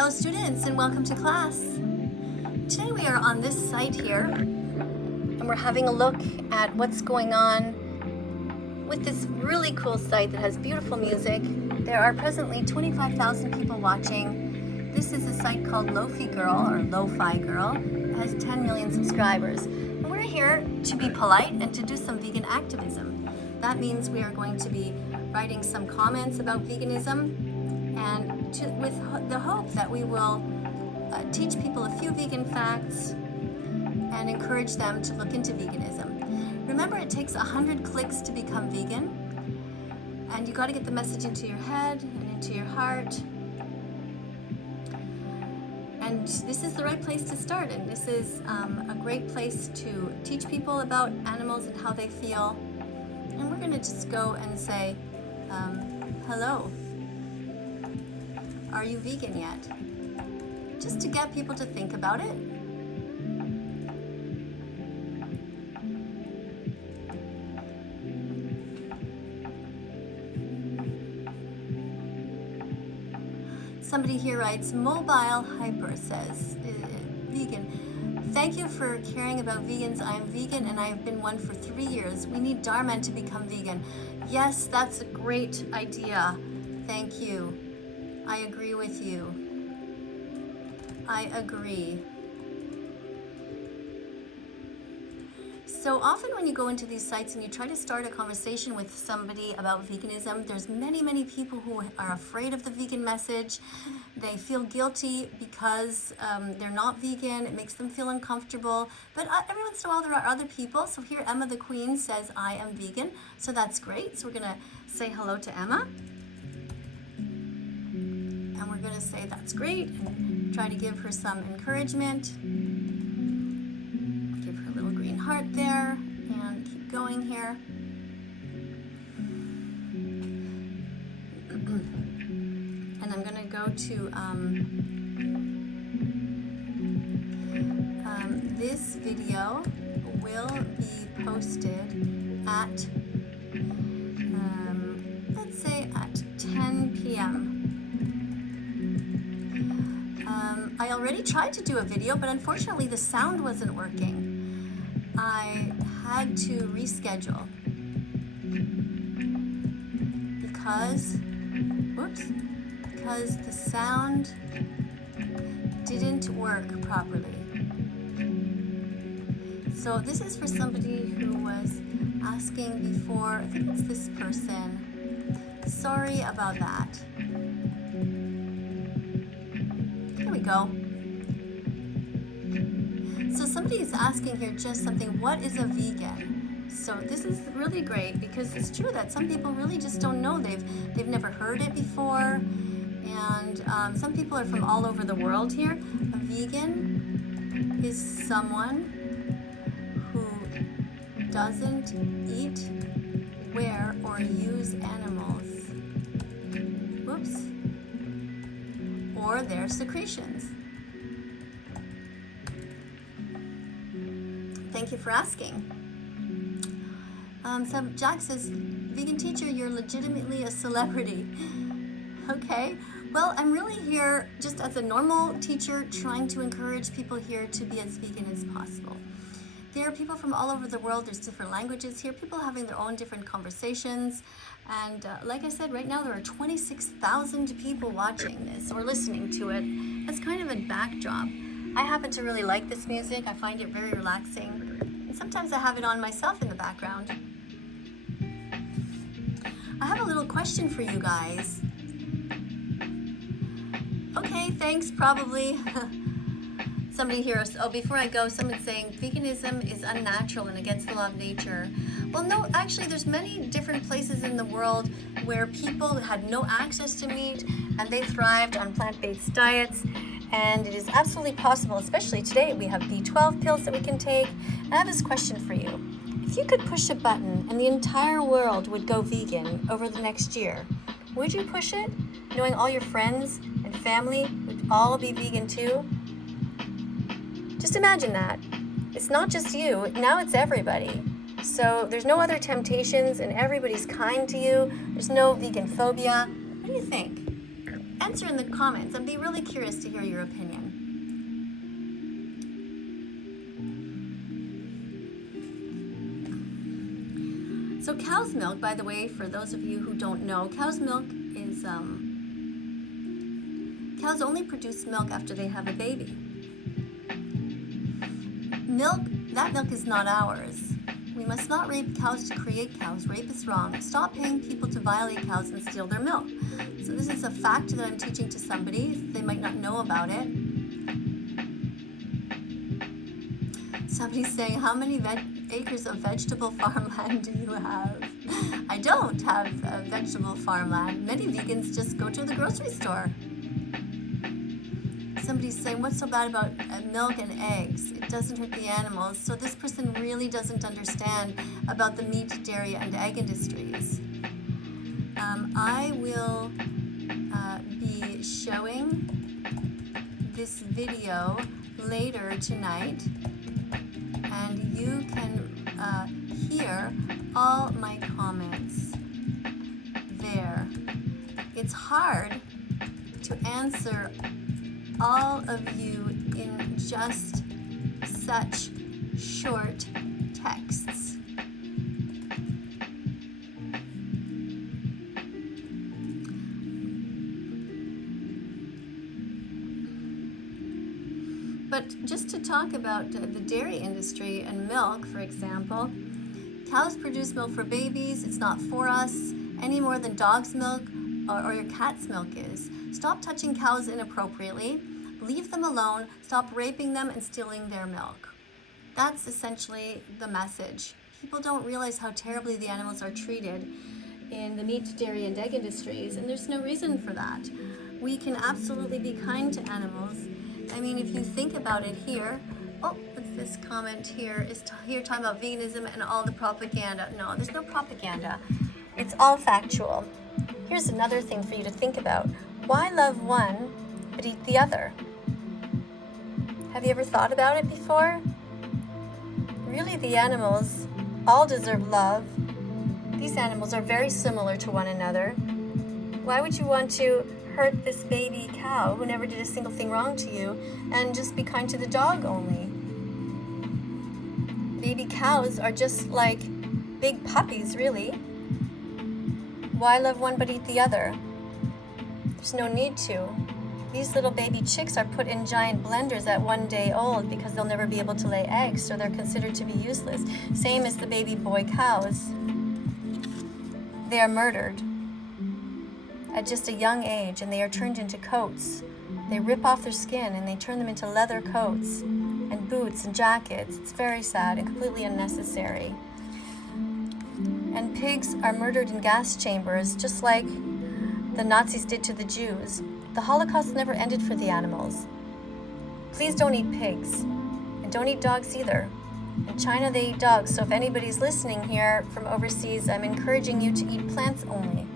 Hello students and welcome to class. Today we are on this site here and we're having a look at what's going on with this really cool site that has beautiful music. There are presently 25,000 people watching. This is a site called Lo-Fi Girl or Lo-Fi Girl. It has 10 million subscribers. And we're here to be polite and to do some vegan activism. That means we are going to be writing some comments about veganism and with the hope that we will teach people a few vegan facts and encourage them to look into veganism. Remember, it takes 100 clicks to become vegan, and you got to get the message into your head and into your heart. And this is the right place to start, and this is a great place to teach people about animals and how they feel. And we're going to just go and say, hello. Are you vegan yet? Just to get people to think about it. Somebody here writes, Mobile Hyper says, vegan. Thank you for caring about vegans. I am vegan and I have been one for 3 years. We need Darman to become vegan. Yes, that's a great idea. Thank you. I agree with you. I agree. So often when you go into these sites and you try to start a conversation with somebody about veganism, there's many people who are afraid of the vegan message. They feel guilty because they're not vegan. It makes them feel uncomfortable. But every once in a while there are other people. So here Emma the Queen says, I am vegan. So that's great. So we're going to say hello to Emma. And we're going to say that's great and try to give her some encouragement. Give her a little green heart there and keep going here. And I'm going to go to this video will be posted at let's say at 10 p.m. I already tried to do a video, but unfortunately the sound wasn't working. I had to reschedule because the sound didn't work properly. So this is for somebody who was asking before. I think it's this person. Sorry about that. Here we go. So somebody is asking here just something, what is a vegan? So this is really great because it's true that some people really just don't know. They've never heard it before. And some people are from all over the world here. A vegan is someone who doesn't eat, wear, or use animals. Whoops. Or their secretions. Thank you for asking. So Jack says, vegan teacher, you're legitimately a celebrity. Okay, well, I'm really here just as a normal teacher trying to encourage people here to be as vegan as possible. There are people from all over the world. There's different languages here, people having their own different conversations. And like I said, right now there are 26,000 people watching this or listening to it as kind of a backdrop. I happen to really like this music. I find it very relaxing. And sometimes I have it on myself in the background. I have a little question for you guys. Okay, thanks, probably. Somebody here, before I go, someone's saying veganism is unnatural and against the law of nature. Well, no, actually, there's many different places in the world where people had no access to meat and they thrived on plant-based diets. And it is absolutely possible, especially today, we have B12 pills that we can take. And I have this question for you. If you could push a button and the entire world would go vegan over the next year, would you push it, knowing all your friends and family would all be vegan too? Just imagine that. It's not just you, now it's everybody. So there's no other temptations and everybody's kind to you. There's no vegan phobia. What do you think? Answer in the comments. I'd be really curious to hear your opinion. So cow's milk, by the way, for those of you who don't know, cow's milk is, cows only produce milk after they have a baby. That milk is not ours. We must not rape cows to create cows. Rape is wrong. Stop paying people to violate cows and steal their milk. So this is a fact that I'm teaching to somebody. They might not know about it. Somebody's saying, how many acres of vegetable farmland do you have? I don't have vegetable farmland. Many vegans just go to the grocery store. Somebody's saying, what's so bad about milk and eggs? It doesn't hurt the animals. So this person really doesn't understand about the meat, dairy, and egg industries. I will be showing this video later tonight, and you can hear all my comments there. It's hard to answer all of you in just such short texts. But just to talk about the dairy industry and milk, for example, cows produce milk for babies. It's not for us any more than dog's milk or your cat's milk is. Stop touching cows inappropriately. Leave them alone. Stop raping them and stealing their milk. That's essentially the message. People don't realize how terribly the animals are treated in the meat, dairy, and egg industries, and there's no reason for that. We can absolutely be kind to animals. I mean, if you think about it here, oh, what's this comment here? Is here talking about veganism and all the propaganda. No, there's no propaganda. It's all factual. Here's another thing for you to think about. Why love one but eat the other? Have you ever thought about it before? Really, the animals all deserve love. These animals are very similar to one another. Why would you want to hurt this baby cow who never did a single thing wrong to you and just be kind to the dog only? Baby cows are just like big puppies, really. Why love one but eat the other? There's no need to. These little baby chicks are put in giant blenders at 1 day old because they'll never be able to lay eggs, so they're considered to be useless. Same as the baby boy cows. They are murdered at just a young age, and they are turned into coats. They rip off their skin and they turn them into leather coats and boots and jackets. It's very sad and completely unnecessary. And pigs are murdered in gas chambers, just like the Nazis did to the Jews. The Holocaust never ended for the animals. Please don't eat pigs, and don't eat dogs either. In China, they eat dogs, so if anybody's listening here from overseas, I'm encouraging you to eat plants only.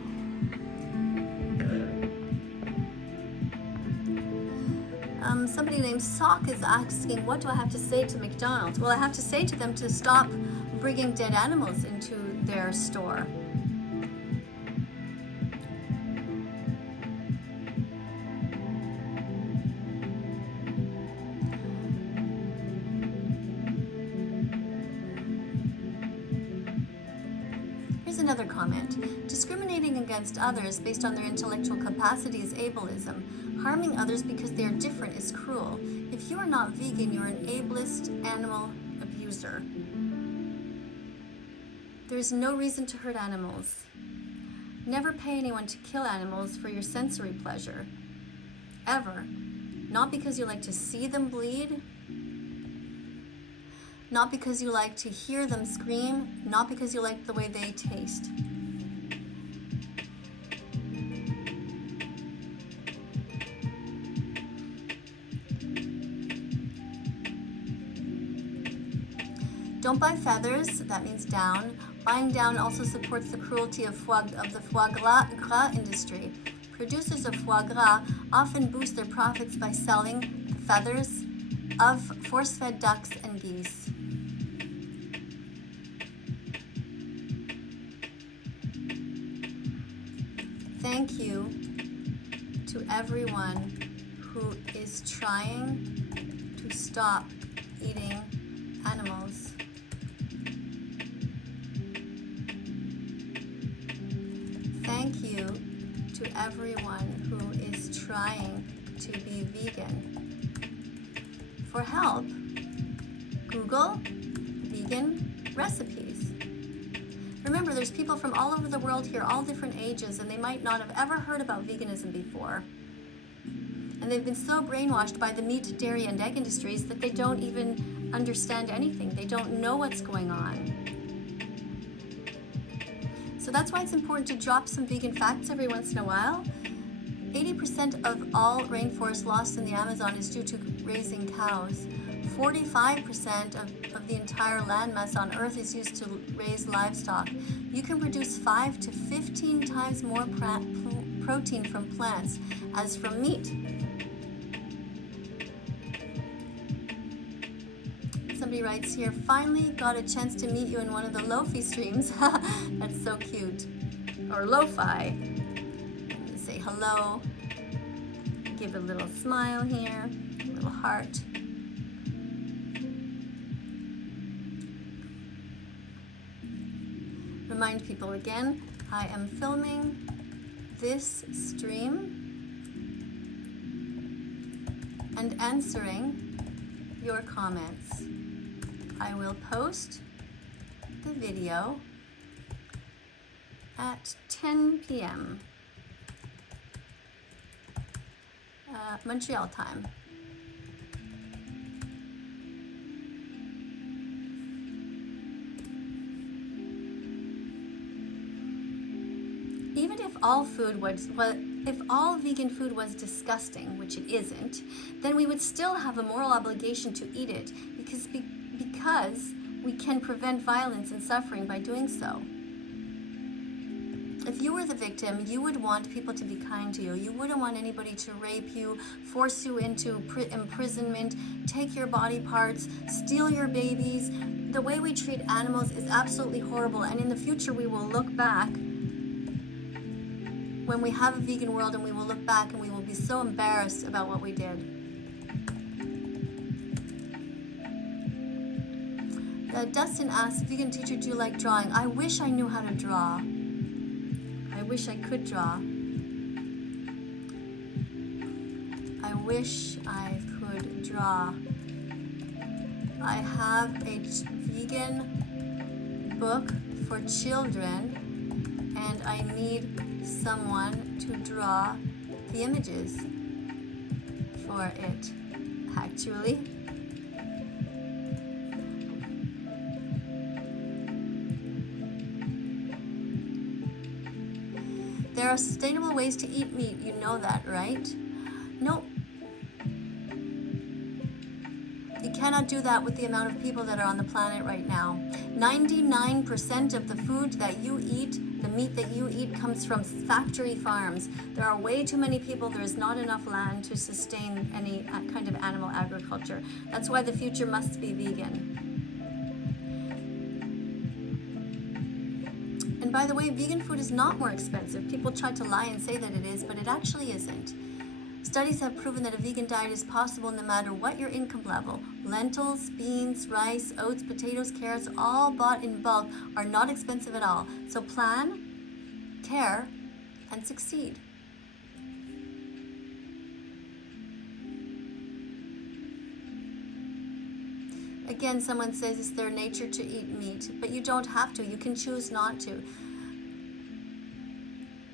Somebody named Sock is asking, what do I have to say to McDonald's? Well, I have to say to them to stop bringing dead animals into their store. Here's another comment. Discriminating against others based on their intellectual capacity is ableism. Harming others because they are different is cruel. If you are not vegan, you're an ableist animal abuser. There is no reason to hurt animals. Never pay anyone to kill animals for your sensory pleasure. Ever. Not because you like to see them bleed. Not because you like to hear them scream. Not because you like the way they taste. Don't buy feathers, that means down. Buying down also supports the cruelty of the foie gras industry. Producers of foie gras often boost their profits by selling the feathers of force-fed ducks and geese. Thank you to to everyone who is trying to stop eating animals. Thank you to everyone who is trying to be vegan. For help, Google vegan recipes. Remember, there's people from all over the world here, all different ages, and they might not have ever heard about veganism before. And they've been so brainwashed by the meat, dairy, and egg industries that they don't even understand anything. They don't know what's going on. So that's why it's important to drop some vegan facts every once in a while. 80% of all rainforest loss in the Amazon is due to raising cows. 45% of the entire landmass on Earth is used to raise livestock. You can produce 5 to 15 times more protein from plants as from meat. Somebody writes here, finally got a chance to meet you in one of the Lo-fi streams. That's so cute. Or lo-fi. Say hello. Give a little smile here, a little heart. Remind people again, I am filming this stream and answering your comments. I will post the video at 10 p.m. Montreal time. Even if all food was, if all vegan food was disgusting, which it isn't, then we would still have a moral obligation to eat it because we can prevent violence and suffering by doing so. If you were the victim, you would want people to be kind to you. You wouldn't want anybody to rape you, force you into imprisonment, take your body parts, steal your babies. The way we treat animals is absolutely horrible, and in the future we will look back when we have a vegan world, and we will look back and we will be so embarrassed about what we did. Dustin asks, vegan teacher, do you like drawing? I wish I knew how to draw. I wish I could draw. I wish I could draw. I have a vegan book for children, and I need someone to draw the images for it, actually. There are sustainable ways to eat meat, you know that, right? Nope. You cannot do that with the amount of people that are on the planet right now. 99% of the food that you eat, the meat that you eat, comes from factory farms. There are way too many people. There is not enough land to sustain any kind of animal agriculture. That's why the future must be vegan. And by the way, vegan food is not more expensive. People try to lie and say that it is, but it actually isn't. Studies have proven that a vegan diet is possible no matter what your income level. Lentils, beans, rice, oats, potatoes, carrots, all bought in bulk, are not expensive at all. So plan, care, and succeed. Again, someone says it's their nature to eat meat, but you don't have to. You can choose not to.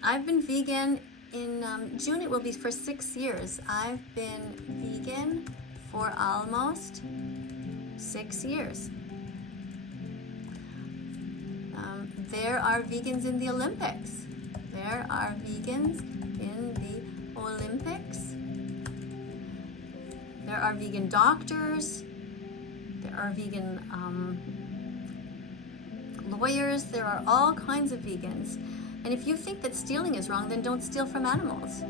I've been vegan in June, it will be for 6 years. I've been vegan for almost 6 years. There are vegans in the Olympics. There are vegans in the Olympics. There are vegan doctors. There are vegan lawyers. There are all kinds of vegans. And if you think that stealing is wrong, then don't steal from animals.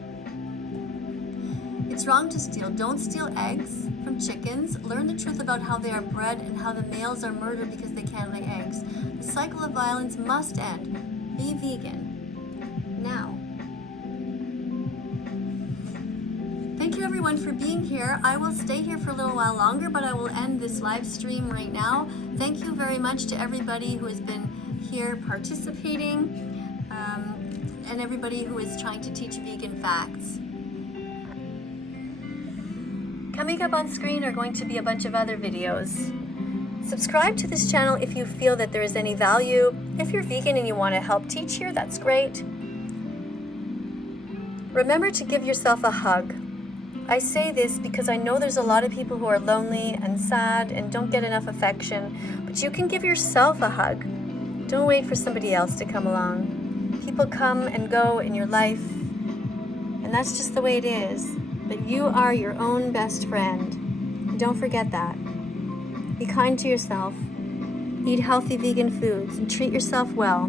It's wrong to steal. Don't steal eggs from chickens. Learn the truth about how they are bred and how the males are murdered because they can't lay eggs. The cycle of violence must end. Be vegan. Now. everyone for being here. I will stay here for a little while longer, but I will end this live stream right now. Thank you very much to everybody who has been here participating, and everybody who is trying to teach vegan facts. Coming up on screen are going to be a bunch of other videos. Subscribe to this channel if you feel that there is any value. If you're vegan and you want to help teach here, that's great. Remember to give yourself a hug. I say this because I know there's a lot of people who are lonely and sad and don't get enough affection, but you can give yourself a hug. Don't wait for somebody else to come along. People come and go in your life, and that's just the way it is. But you are your own best friend. Don't forget that. Be kind to yourself. Eat healthy vegan foods and treat yourself well.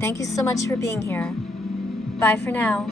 Thank you so much for being here. Bye for now.